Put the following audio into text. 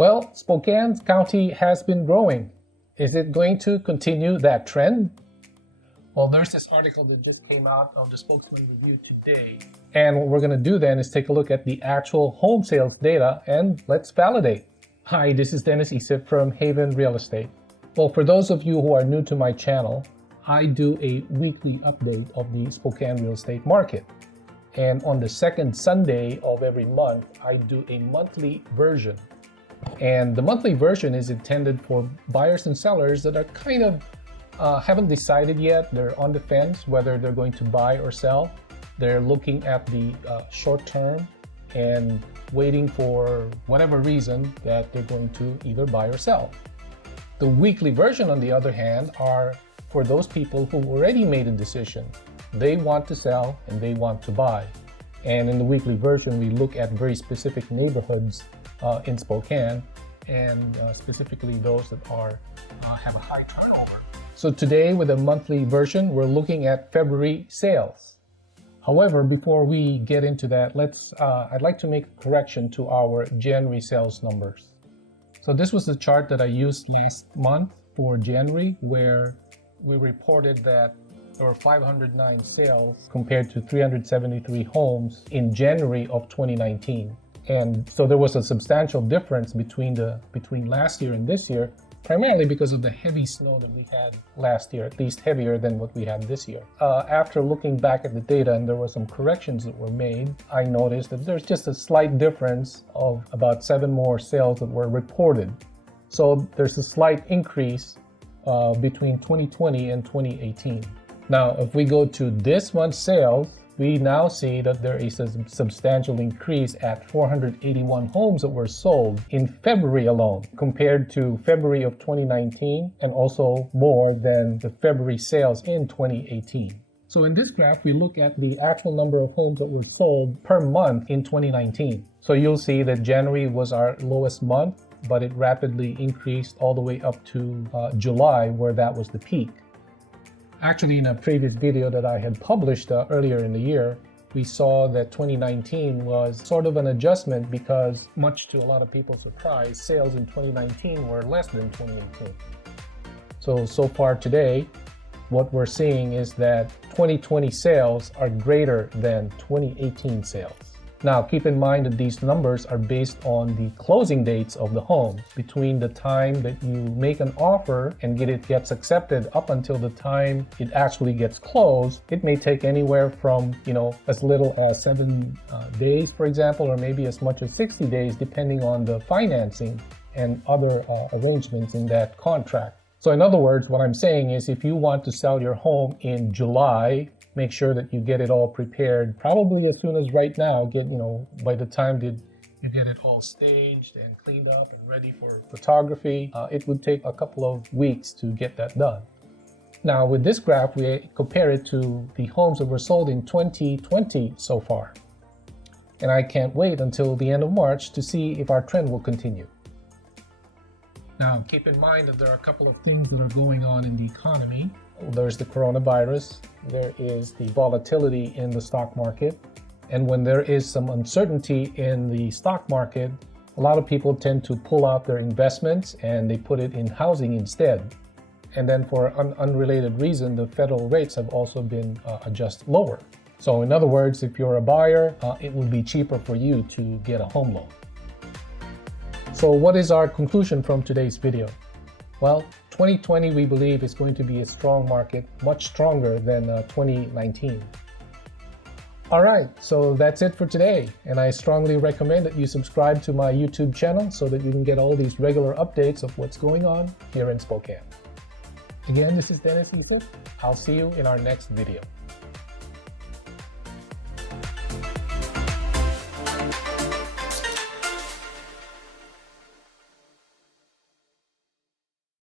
Well, Spokane County has been growing. Is it going to continue that trend? Well, there's this article that just came out of the Spokesman Review today. And what we're going to do then is take a look at the actual home sales data and let's validate. Hi, this is Dennis Isip from Haven Real Estate. Well, for those of you who are new to my channel, I do a weekly update of the Spokane real estate market. And on the second Sunday of every month, I do a monthly version. And the monthly version is intended for buyers and sellers that are kind of haven't decided yet. They're on the fence whether they're going to buy or sell. They're looking at the short term and waiting for whatever reason that they're going to either buy or sell. The weekly version, on the other hand, are for those people who already made a decision. They want to sell and they want to buy. And in the weekly version, we look at very specific neighborhoods in Spokane, and specifically those that have a high turnover. So today, with a monthly version, we're looking at February sales. However, before we get into that, I'd like to make a correction to our January sales numbers. So this was the chart that I used last month for January, where we reported that there were 509 sales compared to 373 homes in January of 2019. And so there was a substantial difference between last year and this year, primarily because of the heavy snow that we had last year, at least heavier than what we had this year. After looking back at the data, and there were some corrections that were made, I noticed that there's just a slight difference of about 7 more sales that were reported. So there's a slight increase between 2020 and 2018. Now, if we go to this month's sales, we now see that there is a substantial increase at 481 homes that were sold in February alone, compared to February of 2019, and also more than the February sales in 2018. So in this graph, we look at the actual number of homes that were sold per month in 2019. So you'll see that January was our lowest month, but it rapidly increased all the way up to July, where that was the peak. Actually, in a previous video that I had published earlier in the year, we saw that 2019 was sort of an adjustment because, much to a lot of people's surprise, sales in 2019 were less than 2018. So far today, what we're seeing is that 2020 sales are greater than 2018 sales. Now, keep in mind that these numbers are based on the closing dates of the home. Between the time that you make an offer and it gets accepted up until the time it actually gets closed, it may take anywhere from, as little as 7 days, for example, or maybe as much as 60 days, depending on the financing and other arrangements in that contract. So in other words, what I'm saying is if you want to sell your home in July, make sure that you get it all prepared, probably as soon as right now, by the time you get it all staged and cleaned up and ready for photography, it would take a couple of weeks to get that done. Now with this graph, we compare it to the homes that were sold in 2020 so far. And I can't wait until the end of March to see if our trend will continue. Now, keep in mind that there are a couple of things that are going on in the economy. There's the coronavirus, there is the volatility in the stock market, and when there is some uncertainty in the stock market, a lot of people tend to pull out their investments and they put it in housing instead. And then for an unrelated reason, the federal rates have also been adjusted lower. So in other words, if you're a buyer, it would be cheaper for you to get a home loan. So what is our conclusion from today's video? Well, 2020 we believe is going to be a strong market, much stronger than 2019. All right, so that's it for today. And I strongly recommend that you subscribe to my YouTube channel so that you can get all these regular updates of what's going on here in Spokane. Again, this is Dennis Isip. I'll see you in our next video.